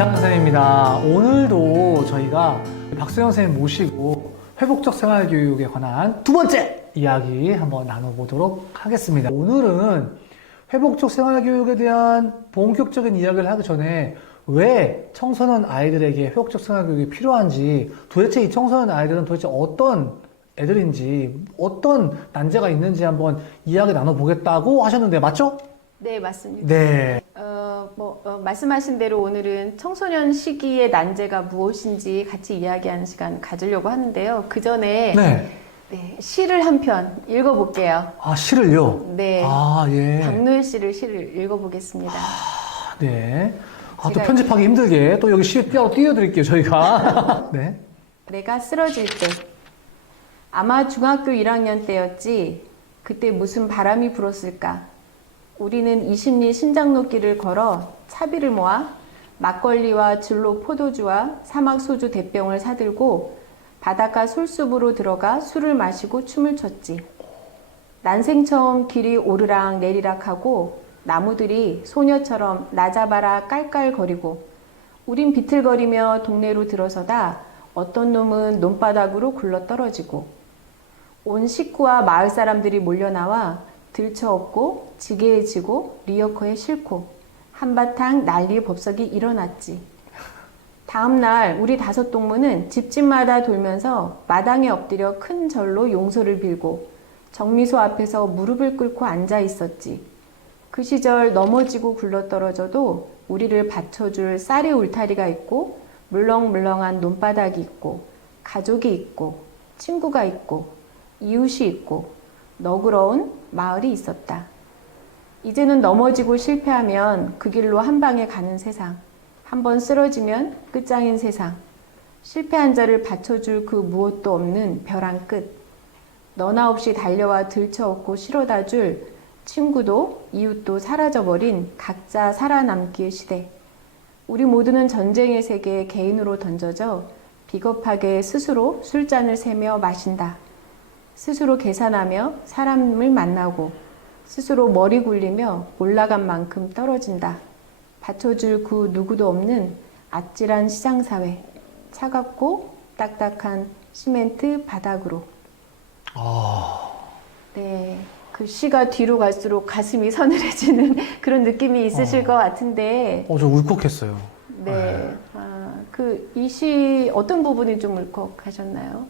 이상한 선생님입니다. 오늘도 저희가 박수영 선생님 모시고 회복적 생활교육에 관한 두 번째 이야기 한번 나눠보도록 하겠습니다. 오늘은 회복적 생활교육에 대한 본격적인 이야기를 하기 전에 왜 청소년 아이들에게 회복적 생활교육이 필요한지, 도대체 이 청소년 아이들은 도대체 어떤 애들인지, 어떤 난제가 있는지 한번 이야기 나눠보겠다고 하셨는데 맞죠? 네, 맞습니다. 네. 말씀하신 대로 오늘은 청소년 시기의 난제가 무엇인지 같이 이야기하는 시간 가지려고 하는데요. 그 전에 네. 시를 한 편 읽어볼게요. 아, 시를요? 네. 아, 예. 박노해 씨를 시를 읽어보겠습니다. 네. 또 편집하기 힘들게 또 여기 시에 띄워드릴게요, 저희가. 네. 내가 쓰러질 때. 아마 중학교 1학년 때였지. 그때 무슨 바람이 불었을까. 우리는 20리 신장로길을 걸어 차비를 모아 막걸리와 줄로 포도주와 사막소주 대병을 사들고 바닷가 솔숲으로 들어가 술을 마시고 춤을 췄지. 난생 처음 길이 오르락 내리락 하고 나무들이 소녀처럼 나 잡아라 깔깔거리고 우린 비틀거리며 동네로 들어서다 어떤 놈은 논바닥으로 굴러떨어지고 온 식구와 마을 사람들이 몰려나와 들쳐업고 지게에 지고 리어커에 싣고 한바탕 난리 법석이 일어났지. 다음날 우리 다섯 동무는 집집마다 돌면서 마당에 엎드려 큰 절로 용서를 빌고 정미소 앞에서 무릎을 꿇고 앉아 있었지. 그 시절 넘어지고 굴러떨어져도 우리를 받쳐줄 쌀의 울타리가 있고 물렁물렁한 논바닥이 있고 가족이 있고 친구가 있고 이웃이 있고 너그러운 마을이 있었다. 이제는 넘어지고 실패하면 그 길로 한 방에 가는 세상. 한번 쓰러지면 끝장인 세상. 실패한 자를 받쳐줄 그 무엇도 없는 벼랑 끝. 너나 없이 달려와 들쳐업고 실어다 줄 친구도 이웃도 사라져버린 각자 살아남기의 시대. 우리 모두는 전쟁의 세계에 개인으로 던져져 비겁하게 스스로 술잔을 세며 마신다. 스스로 계산하며 사람을 만나고 스스로 머리 굴리며 올라간 만큼 떨어진다. 받쳐줄 그 누구도 없는 아찔한 시장사회. 차갑고 딱딱한 시멘트 바닥으로. 네, 그 시가 뒤로 갈수록 가슴이 서늘해지는 그런 느낌이 있으실 것 같은데. 저 울컥했어요. 네. 이 시 어떤 부분이 좀 울컥하셨나요?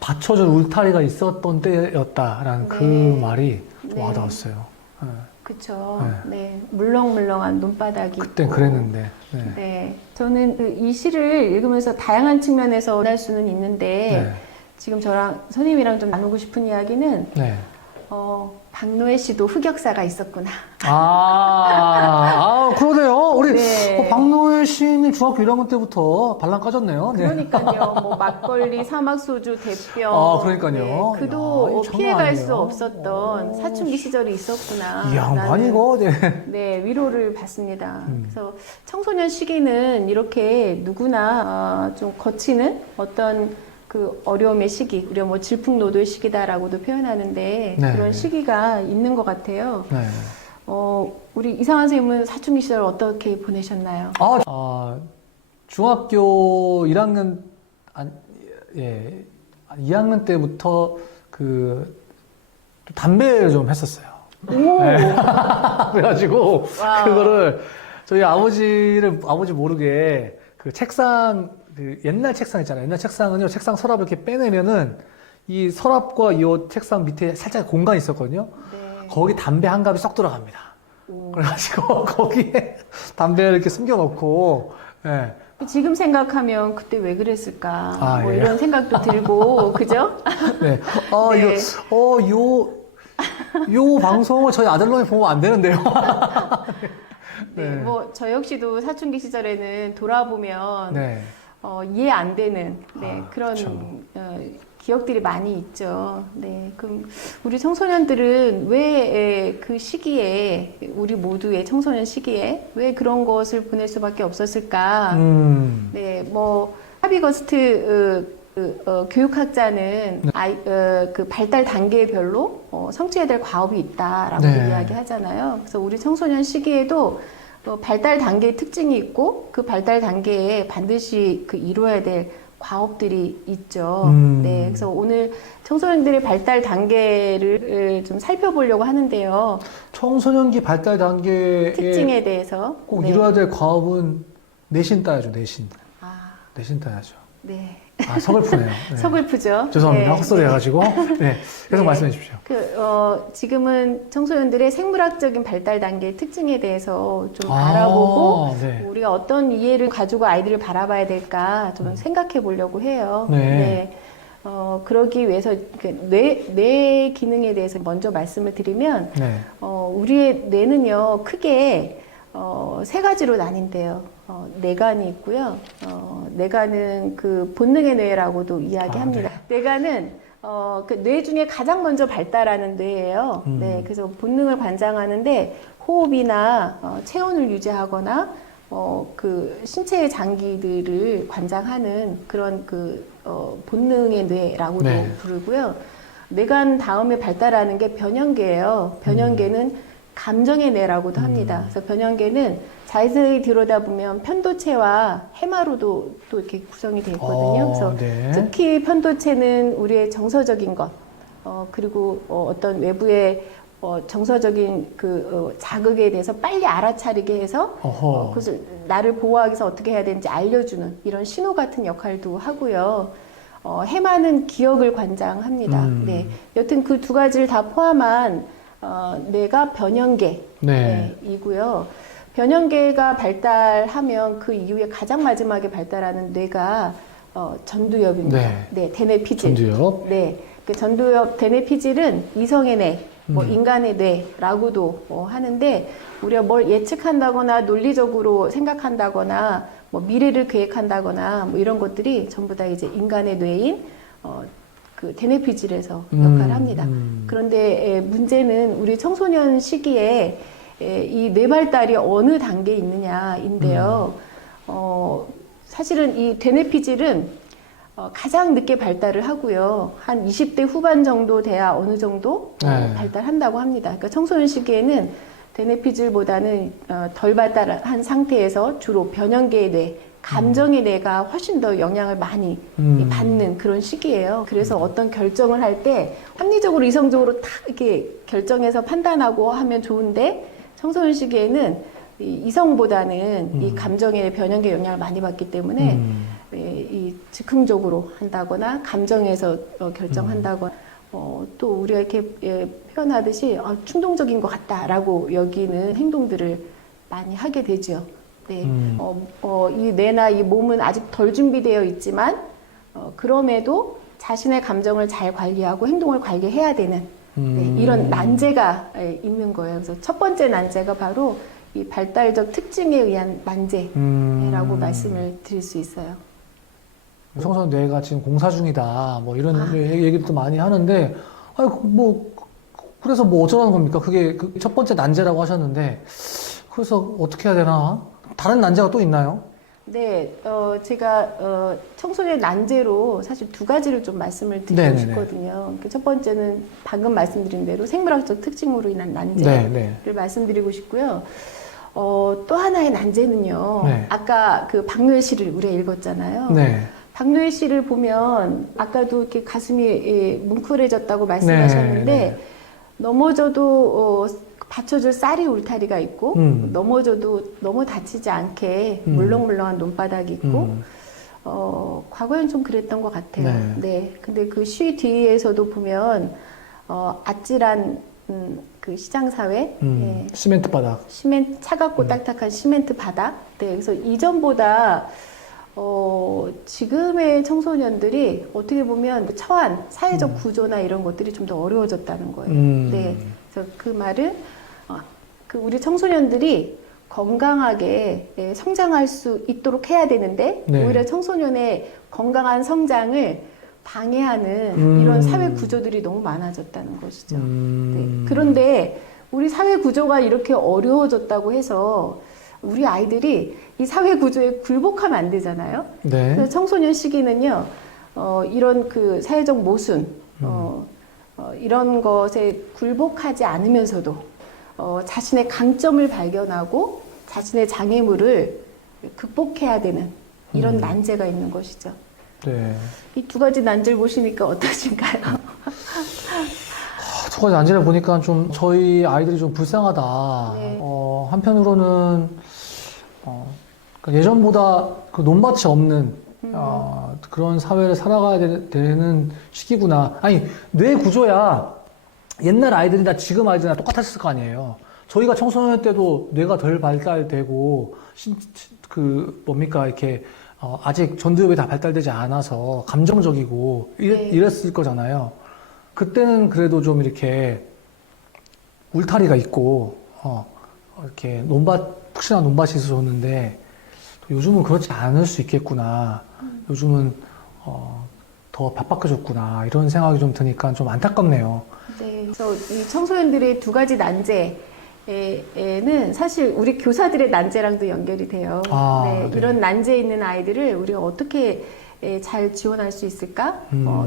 받쳐줄 울타리가 있었던 때였다라는 그 말이 좀 와닿았어요. 그쵸. 네. 물렁물렁한 논바닥이 그땐 있고. 그랬는데. 네. 저는 이 시를 읽으면서 다양한 측면에서 할 수는 있는데, 지금 저랑 선생님이랑 좀 나누고 싶은 이야기는, 박노해 씨도 흑역사가 있었구나. 그러네요. 우리 네. 박노해 씨는 중학교 1학년 때부터 발랑 까졌네요. 네. 그러니까요. 뭐 막걸리, 사막소주, 대병. 그러니까요. 그도 야, 피해갈 장난 수 아니에요. 없었던 사춘기 시절이 있었구나. 이 양반 이거. 네, 위로를 받습니다. 그래서 청소년 시기는 이렇게 누구나 좀 거치는 어떤 그 어려움의 시기, 우리가 뭐 질풍노도의 시기다라고도 표현하는데 그런 시기가 있는 것 같아요. 네. 우리 이상한 선생님은 사춘기 시절 어떻게 보내셨나요? 중학교 1학년, 2학년 때부터 담배를 좀 했었어요. 오! 네. 그래가지고, 와우. 그거를 저희 아버지 모르게 그 책상, 옛날 책상 있잖아요. 옛날 책상은요, 책상 서랍을 이렇게 빼내면은 이 서랍과 이 책상 밑에 살짝 공간이 있었거든요. 네. 거기 담배 한 갑이 쏙 들어갑니다. 그래가지고 거기에 담배를 이렇게 숨겨놓고, 지금 생각하면 그때 왜 그랬을까? 뭐 예. 이런 생각도 들고, 그죠? 네. 네. 요 방송을 저희 아들놈이 보면 안 되는데요. 네. 뭐, 저 역시도 사춘기 시절에는 돌아보면, 네. 이해 안 되는, 그런, 그쵸. 기억들이 많이 있죠. 네. 그럼, 우리 청소년들은 왜 그 시기에, 우리 모두의 청소년 시기에, 왜 그런 것을 보낼 수밖에 없었을까? 네. 뭐, 하비거스트, 교육학자는 그 발달 단계별로 성취해야 될 과업이 있다라고 이야기하잖아요. 그래서 우리 청소년 시기에도 발달 단계의 특징이 있고 그 발달 단계에 반드시 그 이루어야 될 과업들이 있죠. 네, 그래서 오늘 청소년들의 발달 단계를 좀 살펴보려고 하는데요. 청소년기 발달 단계의 특징에 대해서 꼭 네. 이뤄야 될 과업은 내신 따야죠, 내신. 아, 내신 따야죠. 네. 아, 서글프네요. 네. 서글프죠. 죄송합니다. 네. 헛소리 해가지고. 네. 계속 네. 말씀해 주십시오. 지금은 청소년들의 생물학적인 발달 단계의 특징에 대해서 좀 알아보고 네. 우리가 어떤 이해를 가지고 아이들을 바라봐야 될까 좀 생각해 보려고 해요. 네. 그러기 위해서 뇌 기능에 대해서 먼저 말씀을 드리면 네. 우리의 뇌는요 크게 세 가지로 나뉜대요. 뇌간이 있고요. 뇌간은 그 본능의 뇌라고도 이야기합니다. 뇌간은 그 뇌 중에 가장 먼저 발달하는 뇌예요. 네, 그래서 본능을 관장하는데 호흡이나 체온을 유지하거나 그 신체의 장기들을 관장하는 그런 본능의 뇌라고도 네. 부르고요. 뇌간 다음에 발달하는 게 변형계예요. 변형계는 감정의 뇌라고도 합니다. 그래서 변형계는 자세히 들여다보면 편도체와 해마로도 또 이렇게 구성이 되어 있거든요. 그래서 네. 특히 편도체는 우리의 정서적인 것, 그리고 어떤 외부의 정서적인 자극에 대해서 빨리 알아차리게 해서 그것을 나를 보호하기 위해서 어떻게 해야 되는지 알려주는 이런 신호 같은 역할도 하고요. 해마는 기억을 관장합니다. 네. 여튼 그 두 가지를 다 포함한 뇌가 변형계이고요. 변형계가 발달하면 그 이후에 가장 마지막에 발달하는 뇌가 전두엽입니다. 네, 대뇌피질. 전두엽. 네, 그 전두엽 대뇌피질은 이성의 뇌, 인간의 뇌라고도 하는데 우리가 뭘 예측한다거나 논리적으로 생각한다거나 미래를 계획한다거나 이런 것들이 전부 다 이제 인간의 뇌인 그 대뇌피질에서 역할을 합니다. 그런데 문제는 우리 청소년 시기에 이 뇌발달이 어느 단계에 있느냐인데요. 사실은 이 대뇌피질은 가장 늦게 발달을 하고요. 한 20대 후반 정도 돼야 어느 정도 발달한다고 합니다. 그러니까 청소년 시기에는 대뇌피질보다는 덜 발달한 상태에서 주로 변형계의 뇌, 감정의 뇌가 훨씬 더 영향을 많이 받는 그런 시기예요. 그래서 어떤 결정을 할 때 합리적으로 이성적으로 딱 이렇게 결정해서 판단하고 하면 좋은데 청소년 시기에는 이성보다는 이 감정의 변형계 영향을 많이 받기 때문에 이 즉흥적으로 한다거나 감정에서 결정한다거나 또 우리가 이렇게 표현하듯이 충동적인 것 같다라고 여기는 행동들을 많이 하게 되죠. 네, 이 뇌나 이 몸은 아직 덜 준비되어 있지만 그럼에도 자신의 감정을 잘 관리하고 행동을 관리해야 되는 이런 난제가 있는 거예요. 그래서 첫 번째 난제가 바로 이 발달적 특징에 의한 난제라고 말씀을 드릴 수 있어요. 청소년 뇌가 지금 공사 중이다. 뭐 이런 얘기도 많이 하는데, 그래서 뭐 어쩌라는 겁니까? 그게 그 첫 번째 난제라고 하셨는데, 그래서 어떻게 해야 되나? 다른 난제가 또 있나요? 네, 제가 청소년 난제로 사실 두 가지를 좀 말씀을 드리고 싶거든요. 첫 번째는 방금 말씀드린 대로 생물학적 특징으로 인한 난제를 말씀드리고 싶고요. 또 하나의 난제는요. 아까 그 박노해 시를 우리가 읽었잖아요. 박노해 시를 보면 아까도 이렇게 가슴이 뭉클해졌다고 말씀하셨는데 넘어져도 받쳐줄 쌀이 울타리가 있고 넘어져도 너무 다치지 않게 물렁물렁한 논바닥이 있고 과거엔 좀 그랬던 것 같아요. 네. 근데 그 시 뒤에서도 보면 아찔한 그 시장 사회, 시멘트 바닥, 차갑고 딱딱한 시멘트 바닥. 네. 그래서 이전보다 지금의 청소년들이 어떻게 보면 처한 사회적 구조나 이런 것들이 좀 더 어려워졌다는 거예요. 네. 그래서 그 말은 우리 청소년들이 건강하게 성장할 수 있도록 해야 되는데 오히려 청소년의 건강한 성장을 방해하는 이런 사회 구조들이 너무 많아졌다는 것이죠. 네. 그런데 우리 사회 구조가 이렇게 어려워졌다고 해서 우리 아이들이 이 사회 구조에 굴복하면 안 되잖아요. 그래서 청소년 시기는요, 이런 그 사회적 모순, 이런 것에 굴복하지 않으면서도 자신의 강점을 발견하고 자신의 장애물을 극복해야 되는 이런 난제가 있는 것이죠. 네. 이 두 가지 난제를 보시니까 어떠신가요? 두 가지 난제를 보니까 좀 저희 아이들이 좀 불쌍하다. 네. 한편으로는 그러니까 예전보다 그 논밭이 없는 그런 사회를 살아가야 되는 시기구나. 아니 뇌 구조야 옛날 아이들이나 지금 아이들이나 똑같았을 거 아니에요. 저희가 청소년 때도 뇌가 덜 발달되고 이렇게 아직 전두엽이 다 발달되지 않아서 감정적이고 네. 이랬을 거잖아요. 그때는 그래도 좀 이렇게 울타리가 있고 이렇게 푹신한 논밭이 있었는데 요즘은 그렇지 않을 수 있겠구나. 요즘은 더 바빠졌구나 이런 생각이 좀 드니까 좀 안타깝네요. 네, 그래서 이 청소년들의 두 가지 난제에는 사실 우리 교사들의 난제랑도 연결이 돼요. 네. 이런 난제 있는 아이들을 우리가 어떻게 잘 지원할 수 있을까?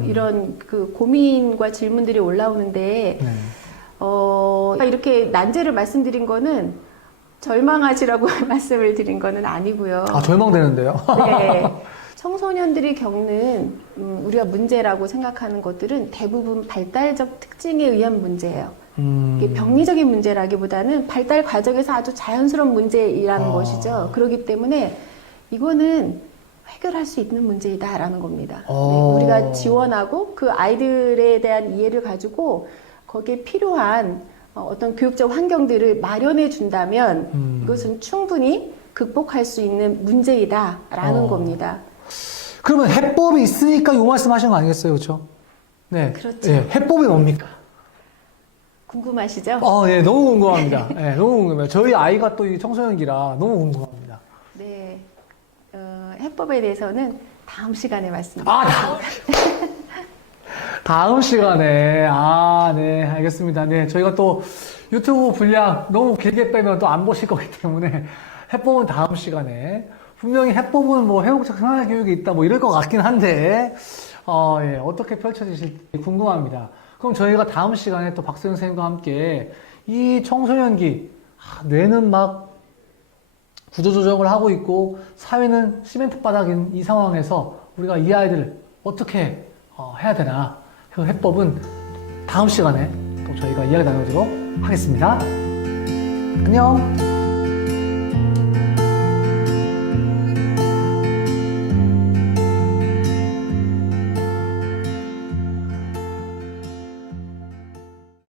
이런 그 고민과 질문들이 올라오는데, 네. 이렇게 난제를 말씀드린 거는 절망하시라고 말씀을 드린 거는 아니고요. 절망되는데요? 네. 청소년들이 겪는 우리가 문제라고 생각하는 것들은 대부분 발달적 특징에 의한 문제예요. 이게 병리적인 문제라기보다는 발달 과정에서 아주 자연스러운 문제이라는 것이죠. 그렇기 때문에 이거는 해결할 수 있는 문제이다라는 겁니다. 네, 우리가 지원하고 그 아이들에 대한 이해를 가지고 거기에 필요한 어떤 교육적 환경들을 마련해 준다면 이것은 충분히 극복할 수 있는 문제이다라는 겁니다. 그러면 해법이 있으니까 이 말씀 하신 거 아니겠어요? 그렇죠? 네. 그렇죠. 네, 해법이 뭡니까? 궁금하시죠? 네, 너무 궁금합니다. 네, 너무 궁금해요. 저희 아이가 또 이 청소년기라 너무 궁금합니다. 네. 해법에 대해서는 다음 시간에 말씀드릴게요. 다음 시간에. 네, 알겠습니다. 네, 저희가 또 유튜브 분량 너무 길게 빼면 또 안 보실 거기 때문에 해법은 다음 시간에. 분명히 해법은 뭐 회복적 생활교육이 있다 뭐 이럴 것 같긴 한데, 예, 어떻게 펼쳐지실지 궁금합니다. 그럼 저희가 다음 시간에 또 박소영 선생님과 함께 이 청소년기, 뇌는 막 구조조정을 하고 있고 사회는 시멘트 바닥인 이 상황에서 우리가 이 아이들을 어떻게 해야 되나, 그 해법은 다음 시간에 또 저희가 이야기 나누도록 하겠습니다. 안녕.